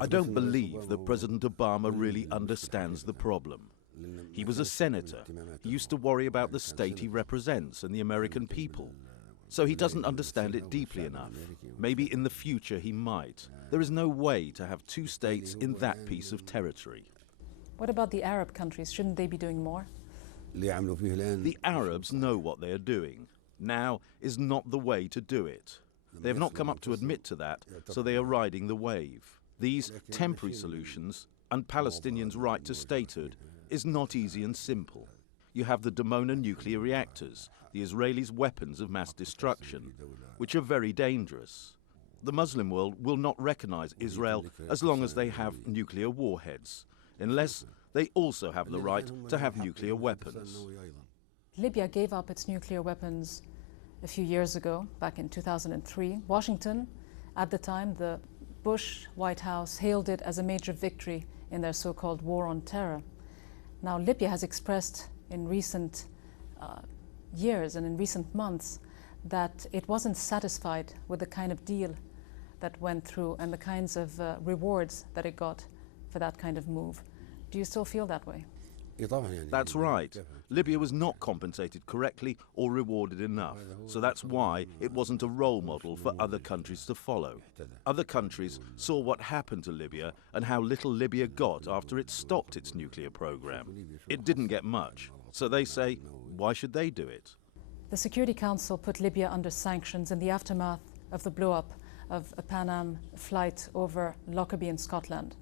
I don't believe that President Obama really understands the problem. He was a senator. He used to worry about the state he represents and the American people. So he doesn't understand it deeply enough. Maybe in the future he might. There is no way to have two states in that piece of territory. What about the Arab countries? Shouldn't they be doing more? The Arabs know what they are doing. Now is not the way to do it. They have not come up to admit to that, so they are riding the wave. These temporary solutions and Palestinians' right to statehood is not easy and simple. You have the Dimona nuclear reactors, the Israelis' weapons of mass destruction, which are very dangerous. The Muslim world will not recognize Israel as long as they have nuclear warheads, unless they also have the right to have nuclear weapons. Libya gave up its nuclear weapons a few years ago, back in 2003. Washington, at the time, the Bush White House hailed it as a major victory in their so-called war on terror. Now, Libya has expressed in recent years and in recent months that it wasn't satisfied with the kind of deal that went through and the kinds of rewards that it got for that kind of move. Do you still feel that way? That's right. Libya was not compensated correctly or rewarded enough. So that's why it wasn't a role model for other countries to follow. Other countries saw what happened to Libya and how little Libya got after it stopped its nuclear program. It didn't get much. So they say, why should they do it? The Security Council put Libya under sanctions in the aftermath of the blow-up of a Pan Am flight over Lockerbie in Scotland.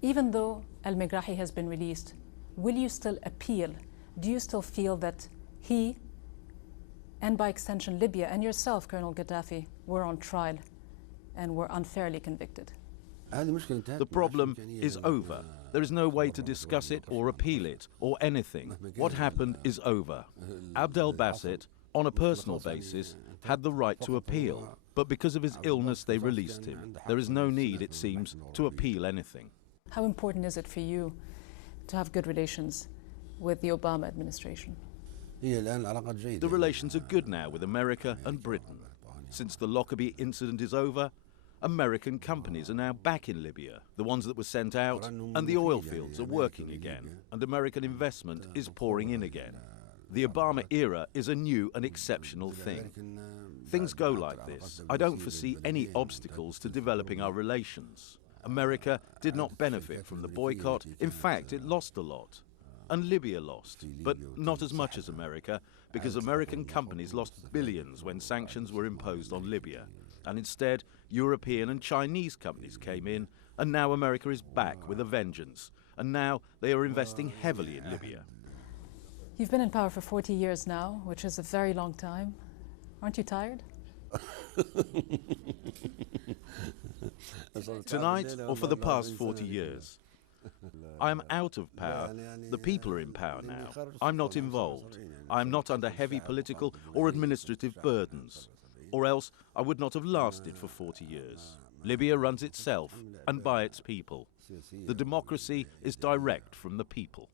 Even though al-Megrahi has been released, will you still appeal? Do you still feel that he, and by extension Libya, and yourself, Colonel Gaddafi, were on trial and were unfairly convicted? The problem is over. There is no way to discuss it or appeal it or anything. What happened is over. Abdel Basset, on a personal basis, had the right to appeal, but because of his illness they released him. There is no need, it seems, to appeal anything. How important is it for you to have good relations with the Obama administration? The relations are good now with America and Britain. Since the Lockerbie incident is over, American companies are now back in Libya, the ones that were sent out, and the oil fields are working again, and American investment is pouring in again. The Obama era is a new and exceptional thing. Things go like this. I don't foresee any obstacles to developing our relations. America did not benefit from the boycott. In fact, it lost a lot. And Libya lost, but not as much as America, because American companies lost billions when sanctions were imposed on Libya. And instead, European and Chinese companies came in, and now America is back with a vengeance. And now they are investing heavily in Libya. You've been in power for 40 years now, which is a very long time. Aren't you tired? Tonight, or for the past 40 years? I am out of power. The people are in power now. I'm not involved. I am not under heavy political or administrative burdens. Or else I would not have lasted for 40 years. Libya runs itself and by its people. The democracy is direct from the people.